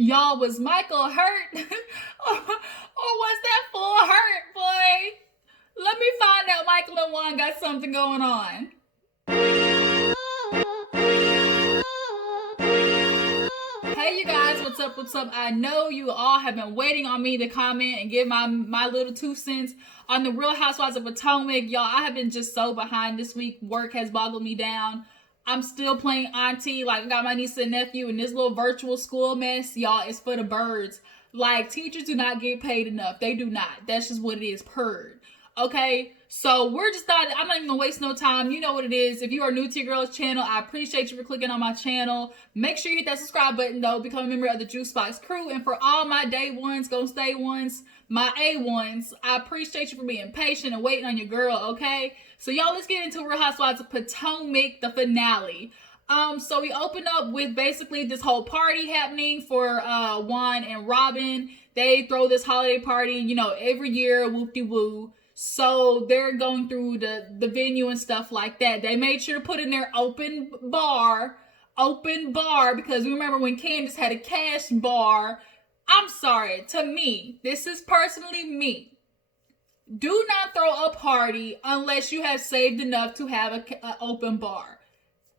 Y'all, was Michael hurt? or was that full hurt, boy? Let me find out Michael and Juan got something going on. Hey you guys, what's up, what's up? I know you all have been waiting on me to comment and give my little 2 cents on the Real Housewives of Potomac. Y'all, I have been just so behind this week. Work has boggled me down. I'm still playing auntie. Like, I got my niece and nephew in this little virtual school mess. Y'all, it's for the birds. Like, teachers do not get paid enough. They do not. That's just what it is, purred. Okay? So, I'm not even gonna waste no time. You know what it is. If you are new to your girl's channel, I appreciate you for clicking on my channel. Make sure you hit that subscribe button, though. Become a member of the Juice Box crew. And for all my day ones, gonna stay ones, my A1s, I appreciate you for being patient and waiting on your girl, okay? So y'all, let's get into Real Housewives of Potomac, the finale. So we open up with basically this whole party happening for Juan and Robin. They throw this holiday party, you know, every year, whoop-de-woo. So they're going through the venue and stuff like that. They made sure to put in their open bar, because we remember when Candiace had a cash bar. I'm sorry, to me, this is personally me. Do not throw a party unless you have saved enough to have an open bar.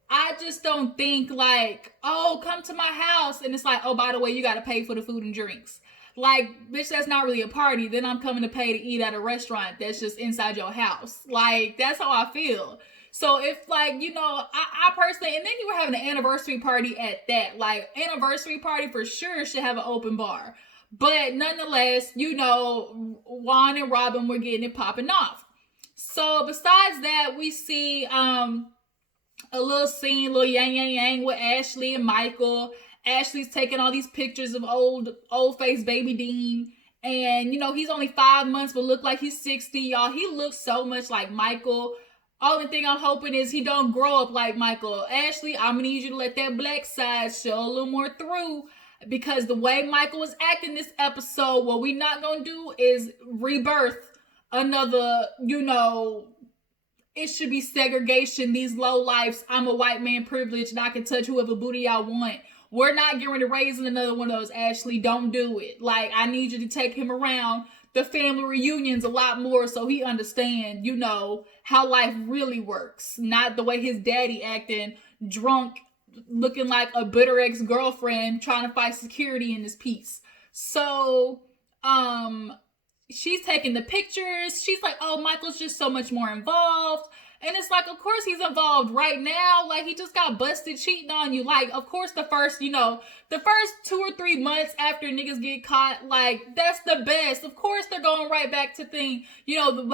I just don't think like, oh, come to my house. And it's like, oh, by the way, you got to pay for the food and drinks. Like, bitch, that's not really a party. Then I'm coming to pay to eat at a restaurant that's just inside your house. Like, that's how I feel. So if like, you know, I personally, and then you were having an anniversary party at that. Like, anniversary party for sure should have an open bar. But nonetheless, you know, Juan and Robin were getting it popping off. So besides that, we see a little scene, little yang with Ashley and Michael. Ashley's taking all these pictures of old face baby Dean. And, you know, he's only 5 months, but look like he's 60, y'all. He looks so much like Michael. Only thing I'm hoping is he don't grow up like Michael. Ashley, I'm gonna need you to let that black side show a little more through. Because the way Michael was acting this episode, what we not gonna do is rebirth another, you know, it should be segregation. These low lives, I'm a white man privileged and I can touch whoever booty I want. We're not getting to raising another one of those, Ashley. Don't do it. Like, I need you to take him around the family reunions a lot more so he understand, you know, how life really works. Not the way his daddy acting drunk, looking like a bitter ex-girlfriend trying to fight security in this piece. So, she's taking the pictures. She's like, oh, Michael's just so much more involved. And it's like, of course he's involved right now. Like, he just got busted cheating on you. Like, of course the first 2 or 3 months after niggas get caught, like, that's the best. Of course they're going right back to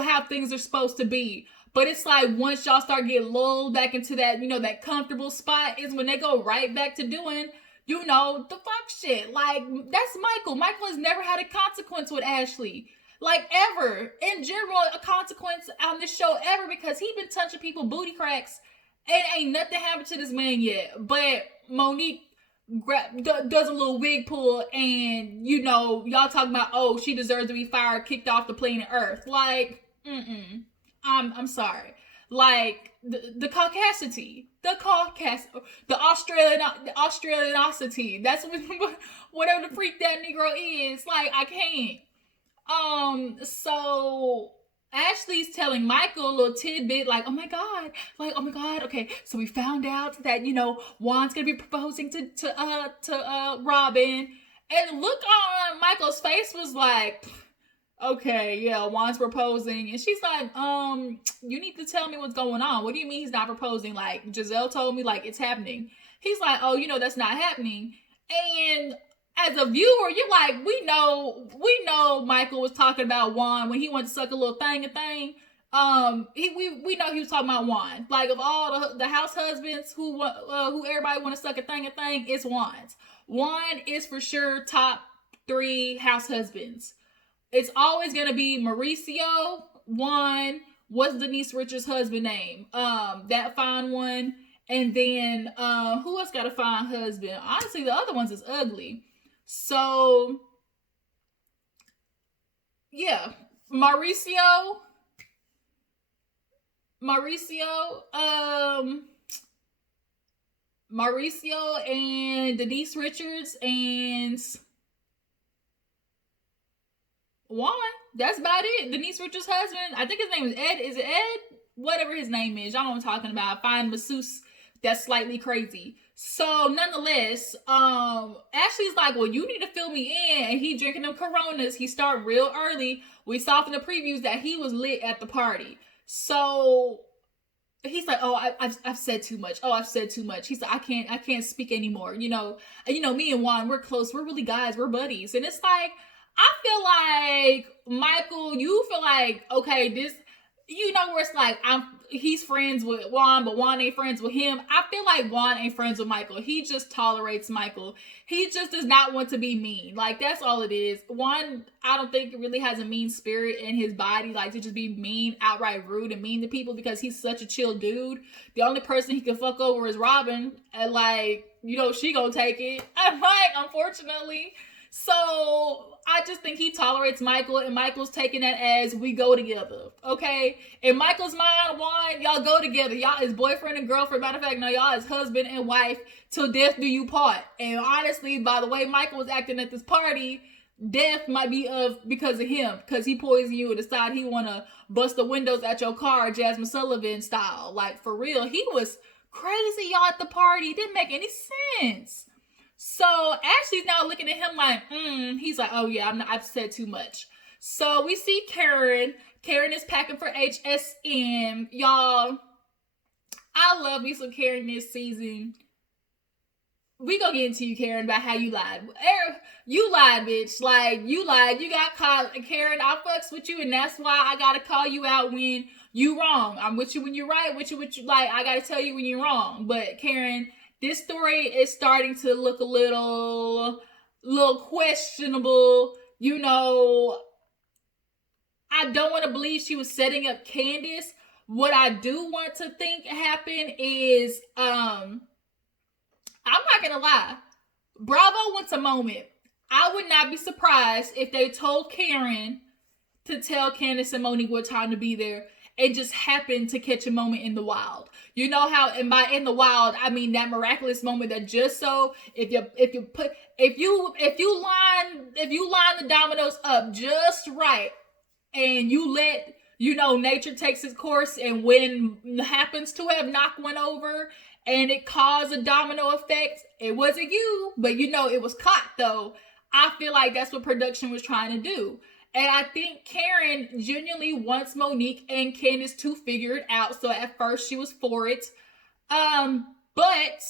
how things are supposed to be. But it's like, once y'all start getting lulled back into that, you know, that comfortable spot is when they go right back to doing, you know, the fuck shit. Like, that's Michael. Michael has never had a consequence with Ashley. Like, ever. In general, a consequence on this show ever, because he been touching people booty cracks and ain't nothing happened to this man yet. But Monique does a little wig pull and, you know, y'all talking about, oh, she deserves to be fired, kicked off the planet Earth. Like, I'm sorry. Like, the caucasity, the Australianosity, that's whatever the freak that Negro is. Like, I can't. So Ashley's telling Michael a little tidbit, like, oh my god, okay, so we found out that, you know, Juan's gonna be proposing to Robin, and look on Michael's face was like, okay, yeah, Juan's proposing, and she's like, you need to tell me what's going on. What do you mean he's not proposing? Like, Gizelle told me, like, it's happening. He's like, oh, you know, that's not happening. And as a viewer, you're like, we know Michael was talking about Juan when he wanted to suck a little thing. We know he was talking about Juan. Like, of all the house husbands who everybody want to suck a thing, it's Juan's. Juan is for sure top 3 house husbands. It's always gonna be Mauricio, Juan. What's Denise Richards' husband name? That fine one. And then who else got a fine husband? Honestly, the other ones is ugly. So, yeah, Mauricio, Mauricio and Denise Richards and Juan. That's about it. Denise Richards' husband. I think his name is Ed. Is it Ed? Whatever his name is. Y'all know what I'm talking about. Fine masseuse that's slightly crazy. So nonetheless, Ashley's like, well, you need to fill me in. And he drinking them Coronas. He start real early. We saw from the previews that he was lit at the party. So he's like, oh, I've said too much. Oh, I've said too much. He's like, I can't speak anymore. Me and Juan, we're close. We're really guys. We're buddies. And it's like, I feel like Michael, you feel like, okay, this, where it's like, he's friends with Juan, but Juan ain't friends with him. I feel like Juan ain't friends with Michael. He just tolerates Michael. He just does not want to be mean. Like, that's all it is. Juan, I don't think really has a mean spirit in his body, like to just be mean, outright rude and mean to people, because he's such a chill dude. The only person he can fuck over is Robyn, and like, she gonna take it. I'm like, unfortunately. So I just think he tolerates Michael, and Michael's taking that as we go together, okay? In Michael's mind, Juan, y'all go together. Y'all is boyfriend and girlfriend. Matter of fact, no, y'all is husband and wife till death do you part. And honestly, by the way Michael was acting at this party, death might be because of him, because he poisoned you and decide he want to bust the windows at your car, Jasmine Sullivan style. Like, for real, he was crazy, y'all, at the party. It didn't make any sense. So Ashley's now looking at him like, he's like, oh yeah, I've said too much. So we see Karen. Karen is packing for HSM. Y'all, I love me some Karen this season. We gonna get into you, Karen, about how you lied. You lied, bitch. Like, you lied. You got caught. Karen, I fucks with you, and that's why I gotta call you out when you wrong. I'm with you when you're right. With you, like, I gotta tell you when you're wrong. But Karen, this story is starting to look a little questionable. I don't want to believe she was setting up Candiace. What I do want to think happened is, I'm not going to lie. Bravo wants a moment. I would not be surprised if they told Karen to tell Candiace and Monique what time to be there, and just happened to catch a moment in the wild. You know how, and by in the wild, I mean that miraculous moment that just so, if you line the dominoes up just right, and you let, nature takes its course, and when happens to have knocked one over, and it caused a domino effect, it wasn't you, but it was caught though. I feel like that's what production was trying to do. And I think Karen genuinely wants Monique and Candiace to figure it out. So at first she was for it. But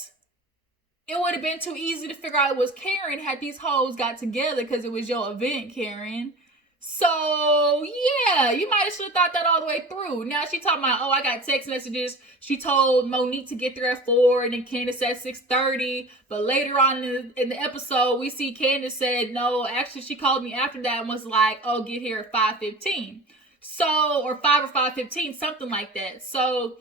it would have been too easy to figure out it was Karen had these hoes got together because it was your event, Karen. So yeah, you might have should have thought that all the way through. Now she talking about, oh, I got text messages. She told Monique to get there at 4 and then Candiace at 6:30. But later on in the episode, we see Candiace said, no, actually she called me after that and was like, oh, get here at 5:15. So, or 5 or 5:15, something like that. So,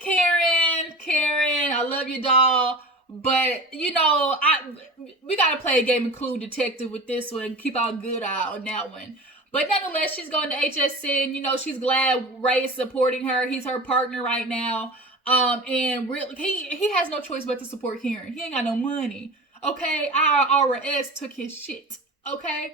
Karen, I love you, doll. But, we got to play a game of Clue Detective with this one. Keep our good eye on that one. But nonetheless, she's going to HSN. She's glad Ray is supporting her. He's her partner right now. And really, he has no choice but to support Karen. He ain't got no money. Okay? IRS took his shit. Okay?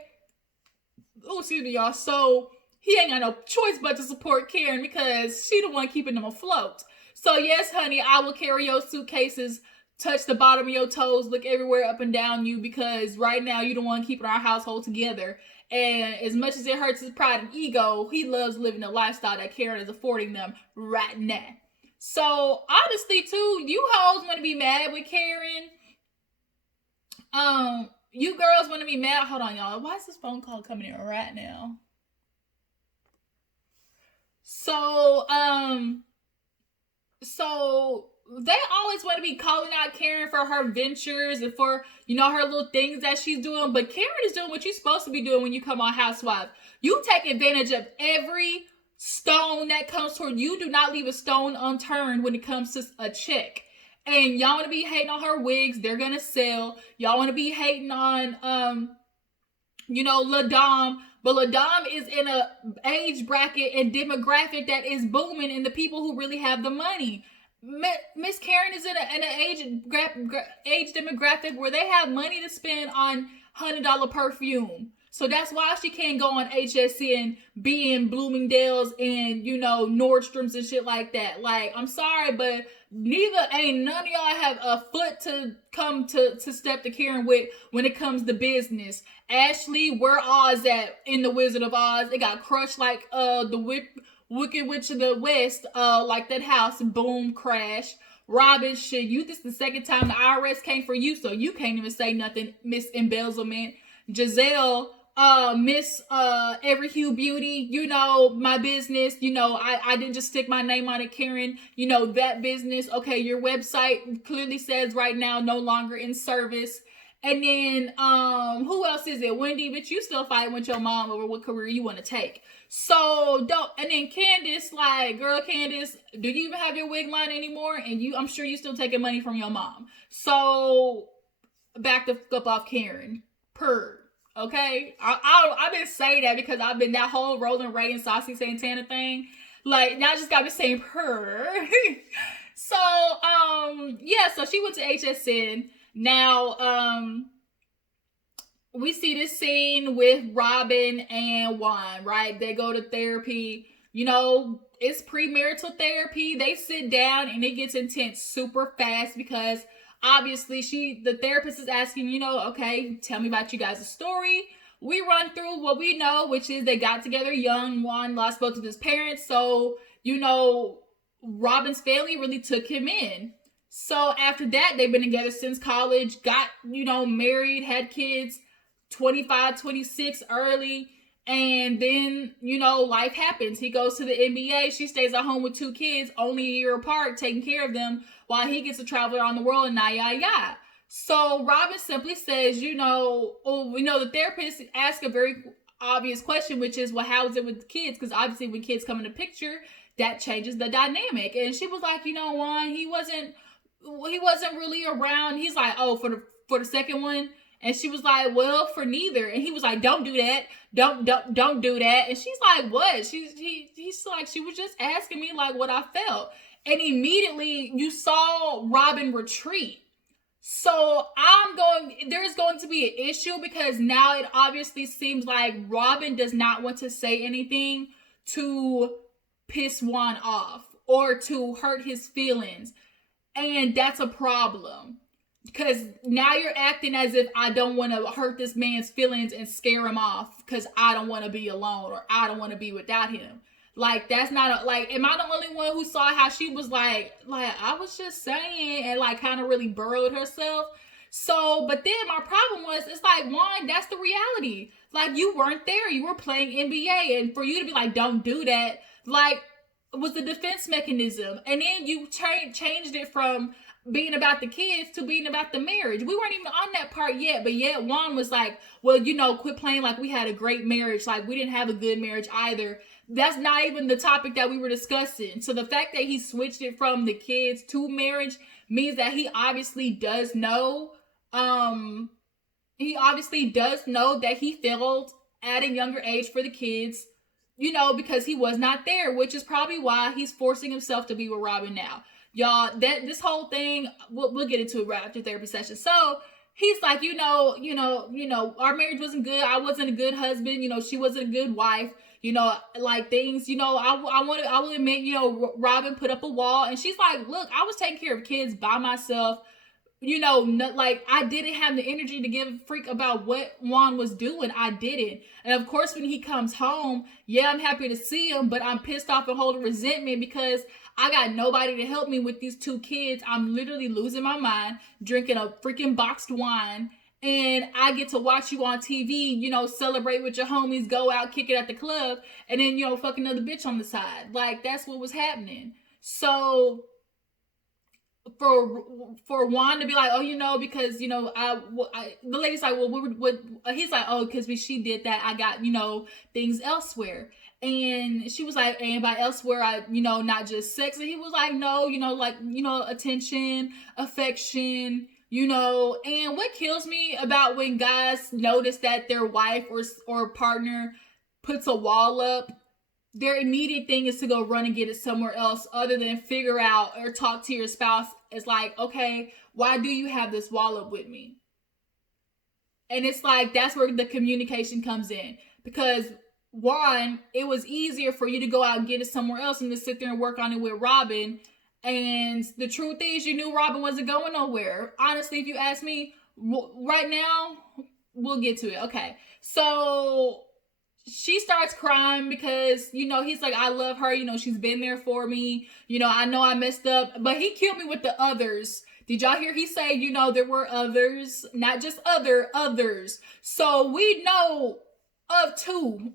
Oh, excuse me, y'all. So, he ain't got no choice but to support Karen because she the one keeping them afloat. So, yes, honey, I will carry your suitcases, touch the bottom of your toes, look everywhere up and down you, because right now you the one keeping our household together. And as much as it hurts his pride and ego, he loves living the lifestyle that Karen is affording them right now. So honestly, too, you hoes want to be mad with Karen. You girls want to be mad. Hold on, y'all. Why is this phone call coming in right now? So they always want to be calling out Karen for her ventures and for, her little things that she's doing. But Karen is doing what you're supposed to be doing when you come on Housewives. You take advantage of every stone that comes toward you. Do not leave a stone unturned when it comes to a check. And y'all want to be hating on her wigs. They're going to sell. Y'all want to be hating on, LaDom. But LaDom is in a age bracket and demographic that is booming, and the people who really have the money. Miss Karen is in an age demographic where they have money to spend on $100 perfume. So that's why she can't go on HSN, be in Bloomingdale's and, Nordstrom's and shit like that. Like, I'm sorry, but ain't none of y'all have a foot to come to step to Karen with when it comes to business. Ashley, where Oz at in the Wizard of Oz? It got crushed like the Wicked Witch of the West, like that house, boom, crash. Robyn, shit, this the second time the IRS came for you, so you can't even say nothing, Miss Embezzlement. Gizelle, Miss Every Hue Beauty, my business, I didn't just stick my name on it, Karen, that business. Okay, your website clearly says right now no longer in service. And then who else is it? Wendy, but you still fighting with your mom over what career you want to take. So and then Candiace, like, girl, Candiace, do you even have your wig line anymore? And I'm sure you still taking money from your mom. So back the fuck off, Karen. Okay, I didn't say that because I've been that whole Rolling Ray and Saucy Santana thing. Like, now I just got me saying purr. So so she went to HSN. Now we see this scene with Robyn and Juan, right? They go to therapy. It's premarital therapy. They sit down and it gets intense super fast because obviously the therapist is asking, okay, tell me about you guys' story. We run through what we know, which is they got together young. Juan lost both of his parents. So, Robyn's family really took him in. So after that, they've been together since college, got, married, had kids, 25, 26 early. And then, life happens. He goes to the NBA. She stays at home with 2 kids, only a year apart, taking care of them while he gets to travel around the world and yada. So Robyn simply says, the therapist asked a very obvious question, which is, well, how is it with the kids? Because obviously when kids come in the picture, that changes the dynamic. And she was like, Juan, he wasn't really around. He's like, oh, for the second one. And she was like, well, for neither. And he was like, don't do that. Don't do that. And she's like, what? He's like, she was just asking me like what I felt. And immediately you saw Robyn retreat. So there's going to be an issue because now it obviously seems like Robyn does not want to say anything to piss Juan off or to hurt his feelings. And that's a problem. Because now you're acting as if I don't want to hurt this man's feelings and scare him off because I don't want to be alone or I don't want to be without him. Like, that's not am I the only one who saw how she was like I was just saying and like kind of really burrowed herself? So, but then my problem was, it's like, Juan, that's the reality. Like, you weren't there. You were playing NBA. And for you to be like, don't do that, like, was the defense mechanism. And then you changed it from being about the kids to being about the marriage. We weren't even on that part yet, but yet Juan was like, well, quit playing like we had a great marriage. Like, we didn't have a good marriage either. That's not even the topic that we were discussing. So the fact that he switched it from the kids to marriage means that he obviously does know, that he failed at a younger age for the kids, because he was not there, which is probably why he's forcing himself to be with Robyn now. Y'all, this whole thing, we'll get into it right after therapy session. So he's like, our marriage wasn't good. I wasn't a good husband. She wasn't a good wife. Like things, I will admit, Robyn put up a wall and she's like, look, I was taking care of kids by myself. I didn't have the energy to give a freak about what Juan was doing. I didn't. And of course, when he comes home, yeah, I'm happy to see him, but I'm pissed off and holding resentment because I got nobody to help me with these 2 kids. I'm literally losing my mind, drinking a freaking boxed wine. And I get to watch you on TV, celebrate with your homies, go out, kick it at the club, and then, fuck another bitch on the side. Like, that's what was happening. So for Juan to be like, oh, because, the lady's like, well, he's like, oh, because she did that, I got, things elsewhere. And she was like, and by elsewhere, I, not just sex. And he was like, no, attention, affection, and what kills me about when guys notice that their wife or partner puts a wall up their immediate thing is to go run and get it somewhere else other than figure out or talk to your spouse. It's like, okay, why do you have this wall up with me? And it's like, that's where the communication comes in. Because one, it was easier for you to go out and get it somewhere else and to sit there and work on it with Robyn. And the truth is, you knew Robyn wasn't going nowhere. Honestly, if you ask me, right now, we'll get to it. Okay. So she starts crying because, you know, he's like, I love her. You know, she's been there for me. You know I messed up. But he killed me with the others. Did y'all hear he say, you know, there were others, not just others. So we know of 2,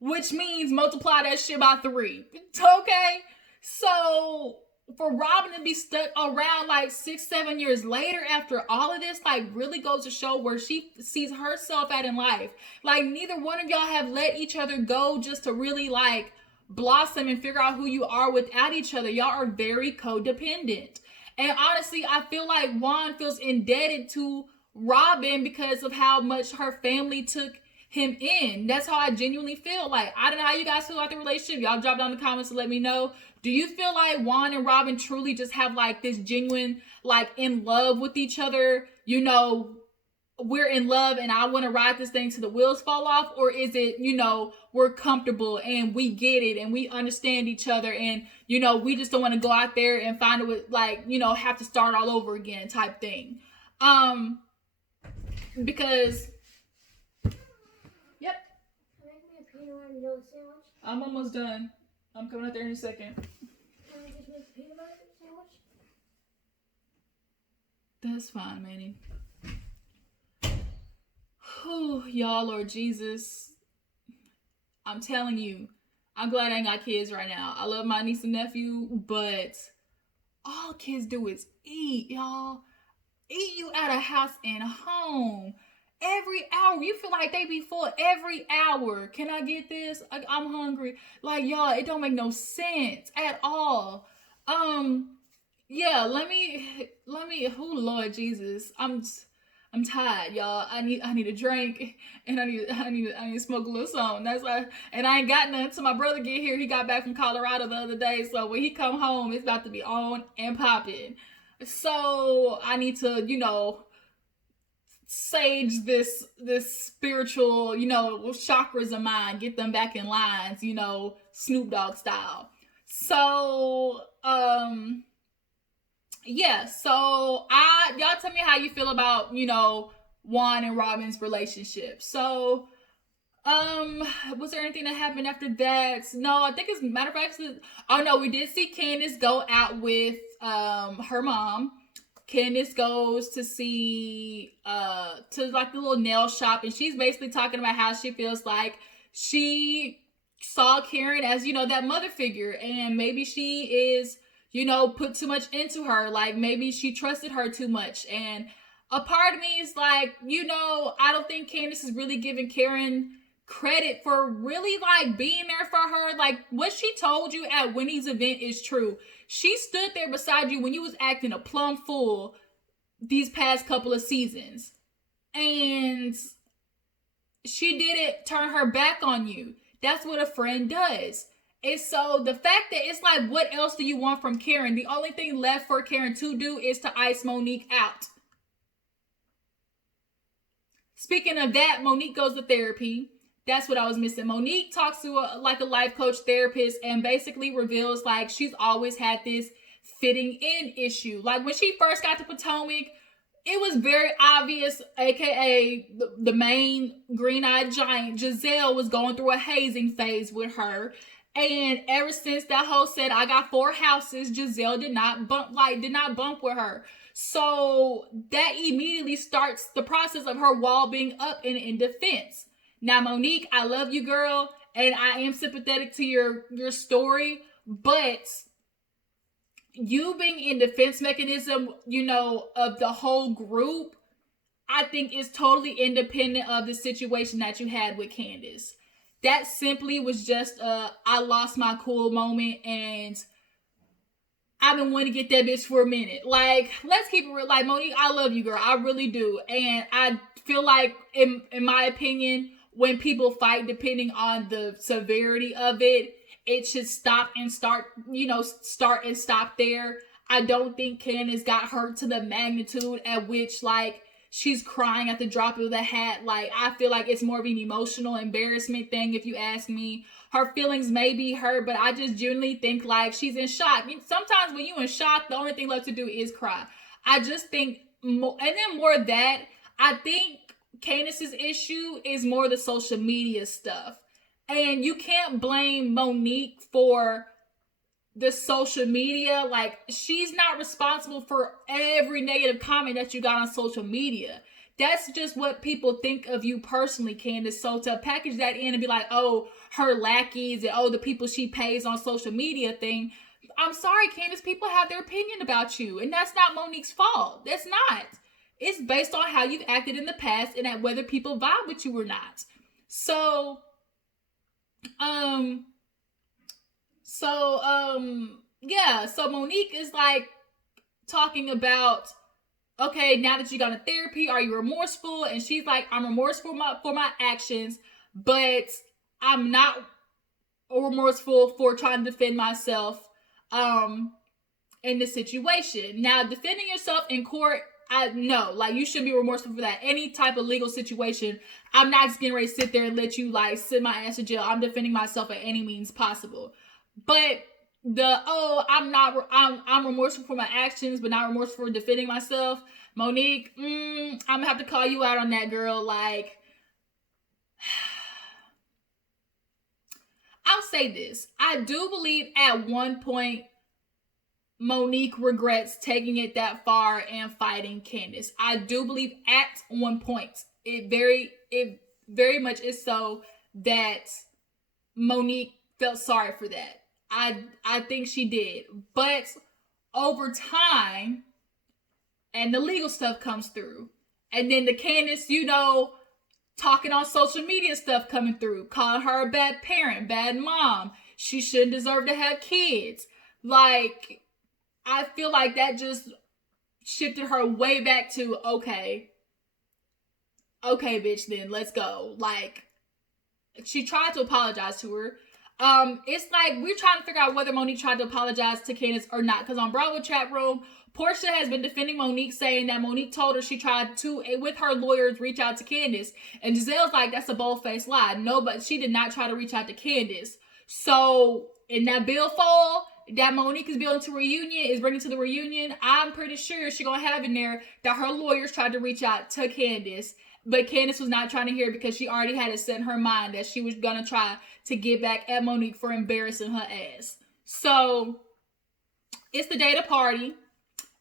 which means multiply that shit by 3. Okay? So for Robyn to be stuck around like 6-7 years later after all of this, like, really goes to show where she sees herself at in life. Like, neither one of y'all have let each other go just to really like blossom and figure out who you are without each other. Y'all are very codependent. And honestly, I feel like Juan feels indebted to Robyn because of how much her family took him in. That's how I genuinely feel. Like, I don't know how you guys feel about the relationship. Y'all drop down in the comments to let me know. Do you feel like Juan and Robyn truly just have like this genuine, like, in love with each other? You know, we're in love and I want to ride this thing till the wheels fall off? Or is it, you know, we're comfortable and we get it and we understand each other and, you know, we just don't want to go out there and find it with, like, you know, have to start all over again type thing. Because, yep. Can I make me a peanut butter and jelly sandwich? I'm almost done. I'm coming out there in a second. Can I just make a peanut butter sandwich? That's fine, Manny. Whew, y'all, Lord Jesus. I'm telling you, I'm glad I ain't got kids right now. I love my niece and nephew, but all kids do is eat, y'all. Eat you out of house and home. Every hour. You feel like they be full every hour. Can I get this? I'm hungry. Like, y'all, it don't make no sense at all. Yeah, let me, oh Lord Jesus. I'm tired, y'all. I need a drink and I need to smoke a little something. That's why, and I ain't got none till my brother get here. He got back from Colorado the other day. So when he come home, it's about to be on and popping. So I need to, you know, sage this spiritual, you know, chakras of mine, get them back in lines, you know, Snoop Dogg style. So, yeah, so y'all tell me how you feel about, you know, Juan and Robyn's relationship. So, was there anything that happened after that? No, I think as a matter of fact, oh no, we did see Candiace go out with her mom. Candiace goes to see to like the little nail shop, and she's basically talking about how she feels like she saw Karen as, you know, that mother figure, and maybe she is, you know, put too much into her. Like, maybe she trusted her too much. And a part of me is like, you know, I don't think Candiace is really giving Karen credit for really like being there for her. Like, what she told you at Winnie's event is true. She stood there beside you when you was acting a plum fool these past couple of seasons, and she didn't turn her back on you. That's what a friend does. And so the fact that it's like, what else do you want from Karen? The only thing left for Karen to do is to ice Monique out. Speaking of that, Monique goes to therapy. That's what I was missing. Monique talks to a life coach therapist and basically reveals like she's always had this fitting in issue. Like, when she first got to Potomac, it was very obvious, aka the main green-eyed giant, Gizelle, was going through a hazing phase with her. And ever since that hoe said, I got 4 houses, Gizelle did not bump with her. So that immediately starts the process of her wall being up and in defense. Now, Monique, I love you, girl, and I am sympathetic to your story, but you being in defense mechanism, you know, of the whole group, I think is totally independent of the situation that you had with Candiace. That simply was just I lost my cool moment, and I've been wanting to get that bitch for a minute. Like, let's keep it real. Like, Monique, I love you, girl. I really do. And I feel like, in my opinion, when people fight, depending on the severity of it, it should stop and start, start and stop there. I don't think Candiace got hurt to the magnitude at which, like, she's crying at the drop of the hat. Like, I feel like it's more of an emotional embarrassment thing, if you ask me. Her feelings may be hurt, but I just genuinely think, like, she's in shock. Sometimes when you're in shock, the only thing left to do is cry. I just think, and then more of that, I think Candiace's issue is more the social media stuff. And you can't blame Monique for the social media. Like, she's not responsible for every negative comment that you got on social media. That's just what people think of you personally, Candiace. So to package that in and be like, oh, her lackeys and oh, the people she pays on social media thing, I'm sorry, Candiace, people have their opinion about you, and that's not Monique's fault. That's not. It's based on how you've acted in the past and at whether people vibe with you or not. So Monique is like talking about, okay, now that you got in therapy, are you remorseful? And she's like, I'm remorseful for my actions, but I'm not remorseful for trying to defend myself in this situation. Now, defending yourself in court, you shouldn't be remorseful for that. Any type of legal situation, I'm not just getting ready to sit there and let you like send my ass to jail. I'm defending myself at any means possible. But I'm remorseful for my actions, but not remorseful for defending myself. Monique, I'm gonna have to call you out on that, girl. Like, I'll say this. I do believe at one point Monique regrets taking it that far and fighting Candiace. I do believe at one point it very much is so that Monique felt sorry for that. I think she did. But over time, and the legal stuff comes through, and then the Candiace, talking on social media stuff coming through, calling her a bad parent, bad mom, she shouldn't deserve to have kids. Like, I feel like that just shifted her way back to, okay, bitch, then let's go. Like, she tried to apologize to her. It's like we're trying to figure out whether Monique tried to apologize to Candiace or not. Because on Bravo chat room, Portia has been defending Monique, saying that Monique told her she tried to, with her lawyers, reach out to Candiace. And Gizelle's like, that's a bold-faced lie. No, but she did not try to reach out to Candiace. So in that billfold that Monique is bringing to the reunion, I'm pretty sure she's going to have in there that her lawyers tried to reach out to Candiace. But Candiace was not trying to hear it because she already had it set in her mind that she was going to try to get back at Monique for embarrassing her ass. So, it's the day to party.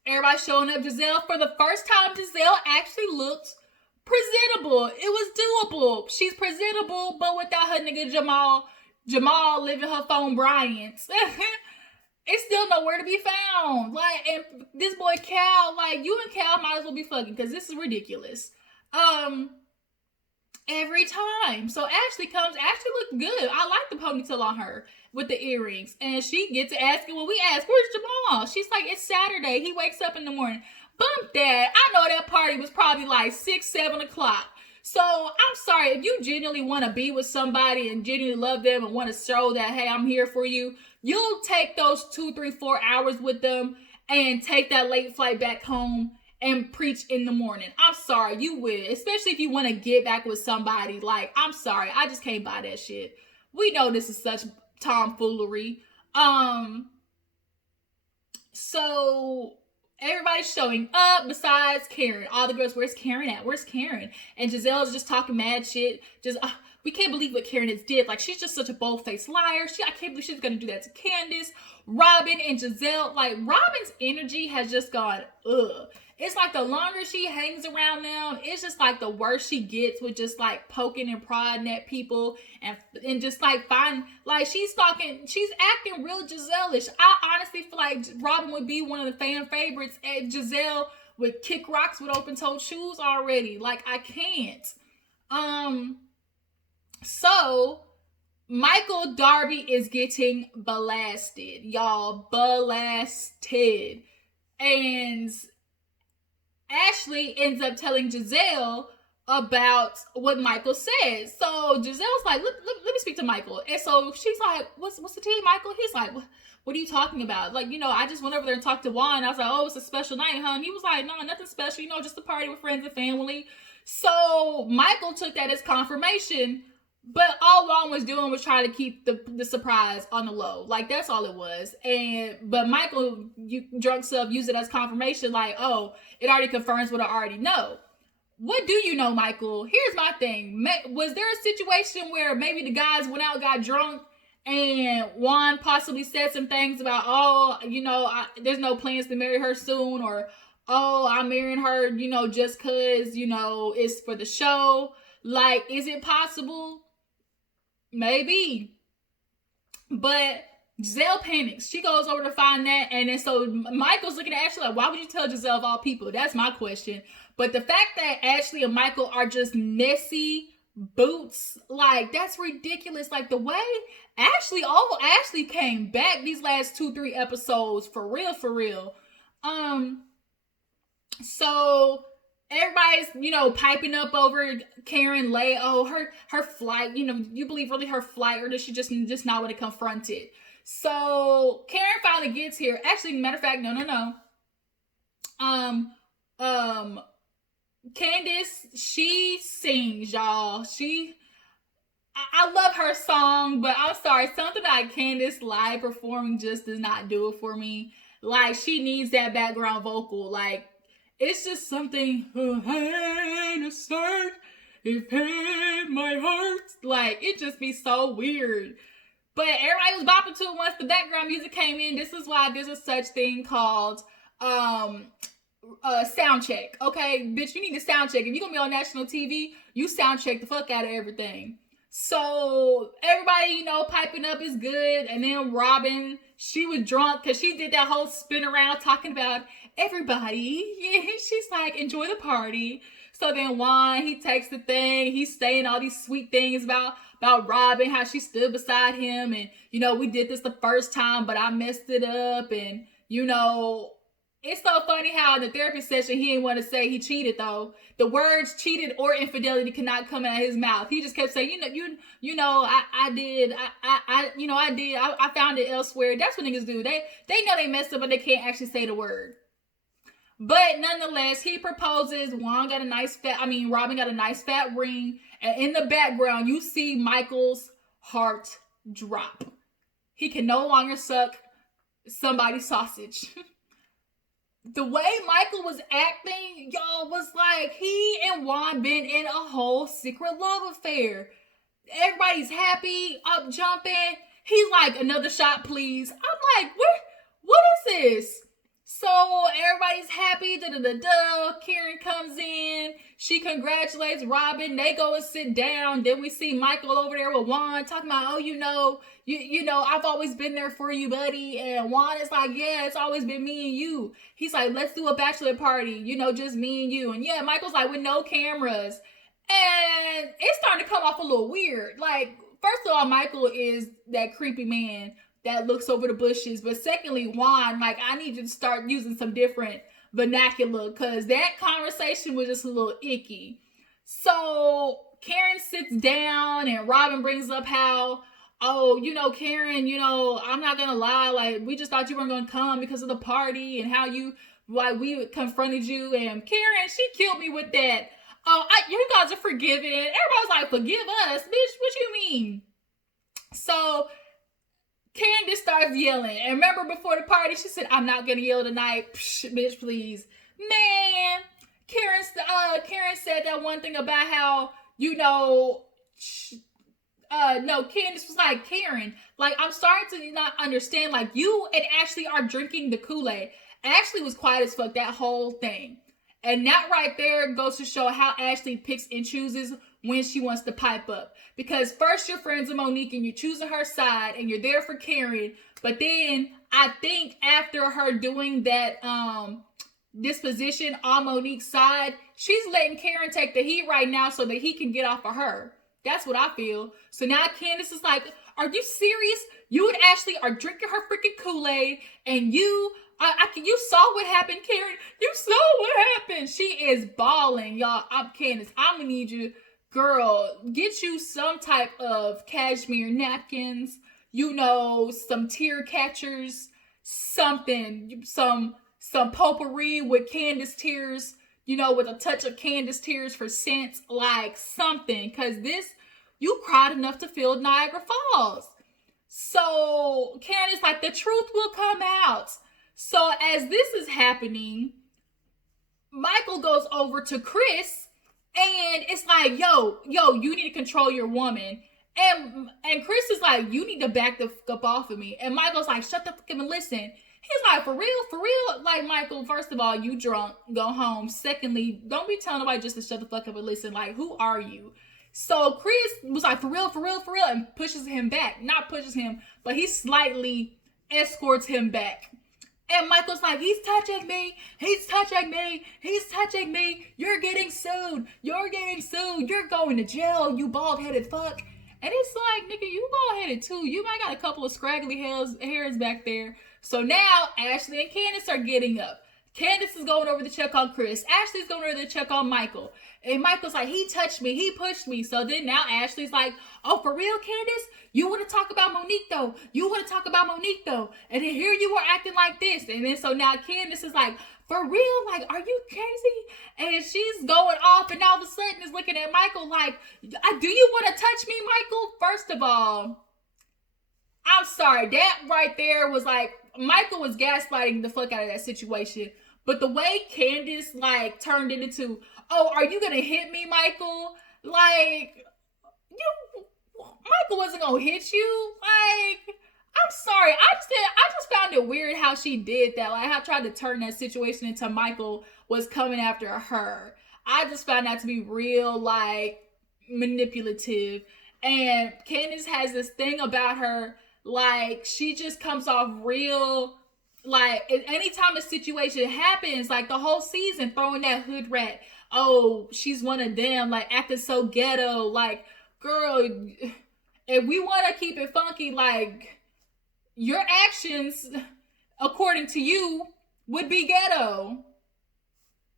Everybody showing up. Gizelle, for the first time, Gizelle actually looked presentable. It was doable. She's presentable, but without her nigga Jamal living her phone Bryant's. It's still nowhere to be found. Like, and this boy Cal, like, you and Cal might as well be fucking, because this is ridiculous. Every time. So Ashley looked good. I like the ponytail on her with the earrings. And she gets to asking, well, we asked, where's Jamal? She's like, it's Saturday. He wakes up in the morning. Bump that. I know that party was probably like 6, 7 o'clock. So I'm sorry, if you genuinely want to be with somebody and genuinely love them and want to show that, hey, I'm here for you, you'll take those 2, 3, 4 hours with them and take that late flight back home and preach in the morning. I'm sorry, you will. Especially if you want to get back with somebody. Like, I'm sorry, I just can't buy that shit. We know this is such tomfoolery. So everybody's showing up besides Karen. All the girls, where's Karen at? Where's Karen? And Gizelle's just talking mad shit. Just, we can't believe what Karen has did. Like, she's just such a bold-faced liar. I can't believe she's going to do that to Candiace. Robyn and Gizelle, like, Robyn's energy has just gone, ugh. It's like the longer she hangs around them, it's just like the worse she gets with just like poking and prodding at people and just like she's acting real Gizelle-ish. I honestly feel like Robyn would be one of the fan favorites, and Gizelle would kick rocks with open-toed shoes already. Like, I can't. So Michael Darby is getting blasted, y'all. Blasted. And Ashley ends up telling Gizelle, about what Michael said. So Gizelle's like, let me speak to Michael. And so she's like, what's the tea, Michael? He's like, what are you talking about? Like, I just went over there and talked to Juan. I was like, oh, it's a special night, huh? And he was like, no, nothing special, just a party with friends and family. So Michael took that as confirmation, but all Juan was doing was trying to keep the surprise on the low. Like, that's all it was. But Michael, drunk self, used it as confirmation, like, oh, it already confirms what I already know. What do you know, Michael? Here's my thing. Was there a situation where maybe the guys went out, got drunk, and Juan possibly said some things about, oh, there's no plans to marry her soon, or, oh, I'm marrying her, just because, it's for the show? Like, is it possible? Maybe. But Gizelle panics. She goes over to find that, and then so Michael's looking at Ashley like, why would you tell Gizelle of all people? That's my question. But the fact that Ashley and Michael are just messy boots, like, that's ridiculous. Like, the way Ashley came back these last 2-3 episodes, for real. So everybody's, piping up over Karen Lay. Oh, her flight, you believe really her flight, or does she just not want to confront it? So Karen finally gets here. Actually, matter of fact, no. Candiace, she sings, y'all. I love her song, but I'm sorry, something like Candiace live performing just does not do it for me. Like, she needs that background vocal. Like, it's just something, in a start, it pain my heart. Like, it just be so weird. But everybody was bopping to it once the background music came in. This is why there's a such thing called sound check. Okay, bitch, you need to sound check. If you're gonna be on national TV, you sound check the fuck out of everything. So everybody, piping up is good. And then Robyn, she was drunk because she did that whole spin around talking about everybody. Yeah, she's like, enjoy the party. So then Juan, he takes the thing. He's saying all these sweet things about Robyn, how she stood beside him. And, we did this the first time, but I messed it up. And, it's so funny how in the therapy session, he didn't want to say he cheated, though. The words cheated or infidelity cannot come out of his mouth. He just kept saying, I did. I found it elsewhere. That's what niggas do. They know they messed up, but they can't actually say the word. But nonetheless, he proposes. Robyn got a nice fat ring. And in the background, you see Michael's heart drop. He can no longer suck somebody's sausage. The way Michael was acting, y'all, was like he and Juan been in a whole secret love affair. Everybody's happy, up jumping. He's like, another shot, please. I'm like, what is this? So everybody's happy. Karen comes in. She congratulates Robyn. They go and sit down. Then we see Michael over there with Juan talking about, oh, I've always been there for you, buddy. And Juan is like, yeah, it's always been me and you. He's like, let's do a bachelor party, just me and you. And yeah, Michael's like, with no cameras. And it's starting to come off a little weird. Like, first of all, Michael is that creepy man that looks over the bushes. But secondly, Juan, like, I need you to start using some different vernacular, because that conversation was just a little icky. So Karen sits down and Robyn brings up how, oh, Karen, I'm not gonna lie, like, we just thought you weren't gonna come because of the party and how we confronted you. And Karen, she killed me with that. Oh, you guys are forgiven. Everybody's like, forgive us, bitch, what you mean? So Candiace starts yelling. And remember, before the party, she said, I'm not gonna yell tonight. Psh, bitch, please. Man, Karen said that one thing about how, Candiace was like, Karen, like, I'm starting to not understand, like, you and Ashley are drinking the Kool-Aid. Ashley was quiet as fuck that whole thing. And that right there goes to show how Ashley picks and chooses when she wants to pipe up. Because first you're friends with Monique and you're choosing her side and you're there for Karen. But then I think after her doing that disposition on Monique's side, she's letting Karen take the heat right now so that he can get off of her. That's what I feel. So now Candiace is like, are you serious? You and Ashley are drinking her freaking Kool-Aid and you You saw what happened, Karen. You saw what happened. She is bawling, y'all. Candiace, I'm gonna need you, girl. Get you some type of cashmere napkins. You know, some tear catchers, something, some potpourri with Candiace tears. You know, with a touch of Candiace tears for scent, like something. Cause you cried enough to fill Niagara Falls. So Candiace, like, the truth will come out. So as this is happening, Michael goes over to Chris and it's like, yo, you need to control your woman. And Chris is like, you need to back the fuck up off of me. And Michael's like, shut the fuck up and listen. He's like, for real? Like, Michael, first of all, you drunk, go home. Secondly, don't be telling nobody just to shut the fuck up and listen. Like, who are you? So Chris was like, for real, and pushes him back. Not pushes him, but he slightly escorts him back. And Michael's like, he's touching me. You're getting sued. You're going to jail, you bald-headed fuck. And it's like, nigga, you bald-headed too. You might got a couple of scraggly hairs back there. So now Ashley and Candiace are getting up. Candiace is going over to check on Chris. Ashley's going over to check on Michael. And Michael's like, he touched me. He pushed me. So then now Ashley's like, oh, for real, Candiace? You want to talk about Monique, though? And then here you were acting like this. And then so now Candiace is like, for real? Like, are you crazy? And she's going off and all of a sudden is looking at Michael like, do you want to touch me, Michael? First of all, I'm sorry. That right there was like, Michael was gaslighting the fuck out of that situation. But the way Candiace, like, turned it into, oh, are you going to hit me, Michael? Like, Michael wasn't going to hit you. Like, I'm sorry. I just found it weird how she did that. Like, how tried to turn that situation into Michael was coming after her. I just found that to be real, like, manipulative. And Candiace has this thing about her, like, she just comes off real, like, anytime a situation happens, like the whole season, throwing that hood rat, oh, she's one of them, like, acting so ghetto, like, girl, if we want to keep it funky, like, your actions, according to you, would be ghetto.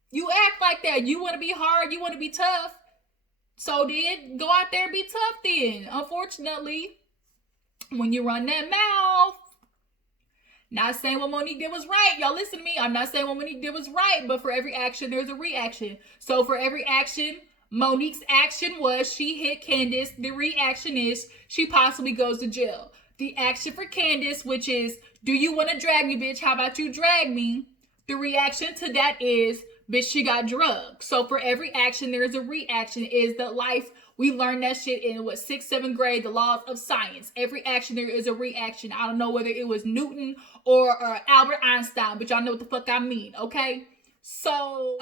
You act like that. You want to be hard, you want to be tough. So then, go out there and be tough then. Unfortunately, when you run that mouth, not saying what Monique did was right. Y'all listen to me. I'm not saying what Monique did was right, but for every action, there's a reaction. So for every action, Monique's action was she hit Candiace. The reaction is she possibly goes to jail. The action for Candiace, which is, do you want to drag me, bitch? How about you drag me? The reaction to that is, bitch, she got drugged. So for every action, there is a reaction. Is the life, we learned that shit in 6th, 7th grade, the laws of science. Every action, there is a reaction. I don't know whether it was Newton or Albert Einstein, but y'all know what the fuck I mean, okay? So,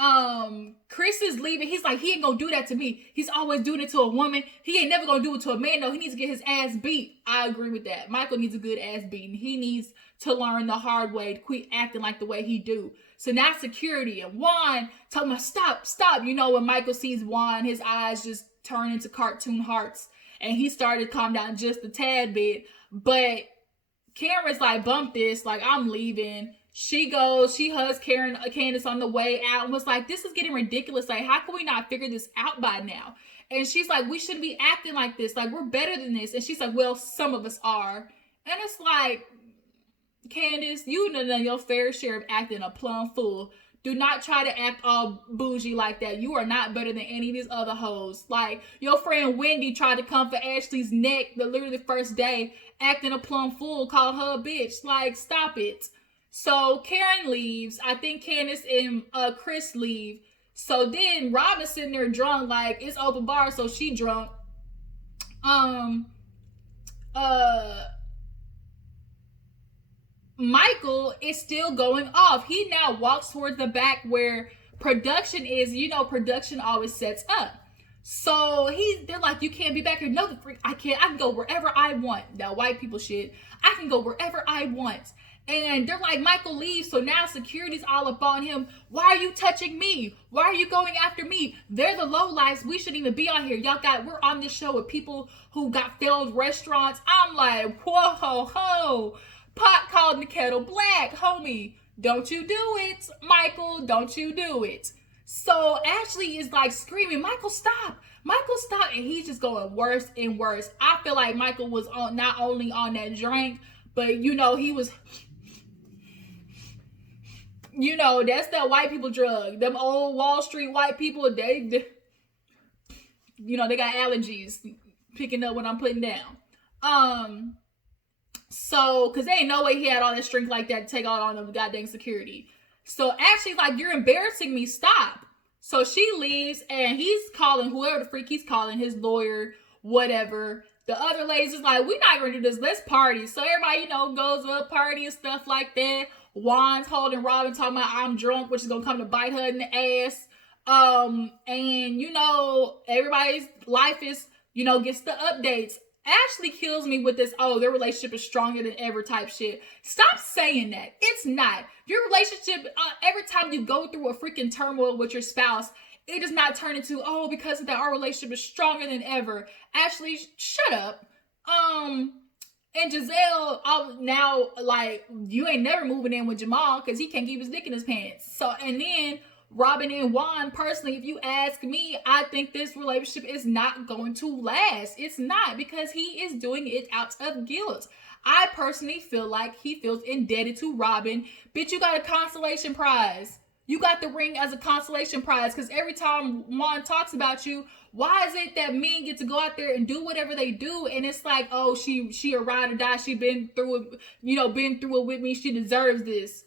Chris is leaving. He's like, he ain't gonna do that to me. He's always doing it to a woman. He ain't never gonna do it to a man, though. He needs to get his ass beat. I agree with that. Michael needs a good ass beating. He needs to learn the hard way to quit acting like the way he do. So now security and Juan tell him, stop. You know, when Michael sees Juan, his eyes just turn into cartoon hearts. And he started to calm down just a tad bit. But Karen's like, bump this. Like, I'm leaving. She goes, she hugs Candiace on the way out and was like, this is getting ridiculous. Like, how can we not figure this out by now? And she's like, we shouldn't be acting like this. Like, we're better than this. And she's like, well, some of us are. And it's like, Candiace, you know your fair share of acting a plum fool. Do not try to act all bougie like that. You are not better than any of these other hoes. Like, your friend Wendy tried to come for Ashley's neck literally the first day, acting a plum fool, called her a bitch. Like, stop it. So Karen leaves. I think Candiace and Chris leave. So then Robyn's sitting there drunk, like, it's open bar, so she drunk. Michael is still going off. He now walks towards the back where production is. You know, production always sets up. So they're like, you can't be back here. No, the freak, I can't. I can go wherever I want. Now, white people shit. I can go wherever I want. And they're like, Michael leaves. So now security's all up on him. Why are you touching me? Why are you going after me? They're the lowlifes. We shouldn't even be on here. We're on this show with people who got failed restaurants. I'm like, whoa, ho, ho. Pot called the kettle black, homie. Don't you do it, Michael. Don't you do it. So Ashley is like screaming, Michael, stop. Michael, stop. And he's just going worse and worse. I feel like Michael was on not only on that drink, but you know, he was, you know, that's that white people drug. Them old Wall Street white people, they you know, they got allergies picking up what I'm putting down. So, cause there ain't no way he had all that strength like that to take out on the goddamn security. So Ashley's like, you're embarrassing me, stop. So she leaves and he's calling whoever the freak he's calling, his lawyer, whatever. The other ladies is like, we're not gonna do this, let's party. So everybody, you know, goes up, party and stuff like that. Juan's holding Robyn, talking about I'm drunk, which is gonna come to bite her in the ass. And you know, everybody's life is, you know, gets the updates. Ashley kills me with this, oh, their relationship is stronger than ever type shit. Stop saying that. It's not. Your relationship, every time you go through a freaking turmoil with your spouse, it does not turn into, oh, because of that, our relationship is stronger than ever. Ashley, shut up. And Gizelle, now, like, you ain't never moving in with Jamal because he can't keep his dick in his pants. So, and then Robyn and Juan, personally, if you ask me, I think this relationship is not going to last. It's not, because he is doing it out of guilt. I personally feel like he feels indebted to Robyn. Bitch, you got a consolation prize. You got the ring as a consolation prize, because every time Juan talks about you, why is it that men get to go out there and do whatever they do, and it's like, oh, she a ride or die, she been through it, you know, been through it with me, she deserves this.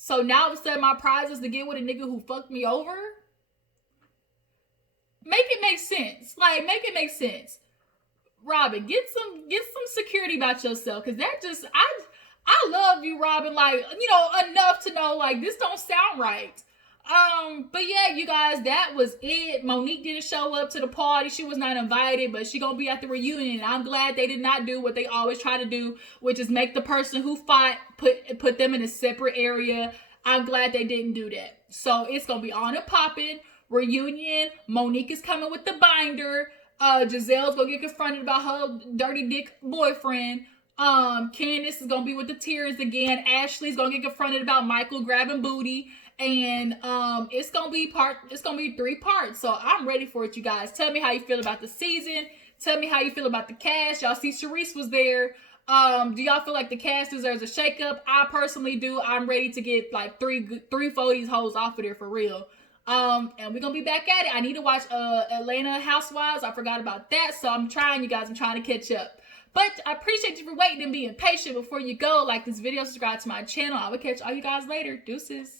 So now all of a sudden my prize is to get with a nigga who fucked me over? Make it make sense. Like, make it make sense. Robyn, get some security about yourself, because that just, I love you, Robyn, like, you know, enough to know, like, this don't sound right. But yeah, you guys, that was it. Monique didn't show up to the party. She was not invited, but she gonna be at the reunion. I'm glad they did not do what they always try to do, which is make the person who fought, put them in a separate area. I'm glad they didn't do that. So it's gonna be on and popping. Reunion. Monique is coming with the binder. Gizelle's gonna get confronted about her dirty dick boyfriend. Candiace is gonna be with the tears again. Ashley's gonna get confronted about Michael grabbing booty. And it's gonna be 3 parts. So I'm ready for it, you guys. Tell me how you feel about the season. Tell me how you feel about the cast. Y'all see Charisse was there. Do y'all feel like the cast deserves a shakeup? I personally do. I'm ready to get like 3 4 these hoes off of there for real. And we're gonna be back at it. I need to watch Atlanta Housewives. I forgot about that. So I'm trying, you guys. I'm trying to catch up. But I appreciate you for waiting and being patient. Before you go, like this video, subscribe to my channel. I will catch all you guys later. Deuces.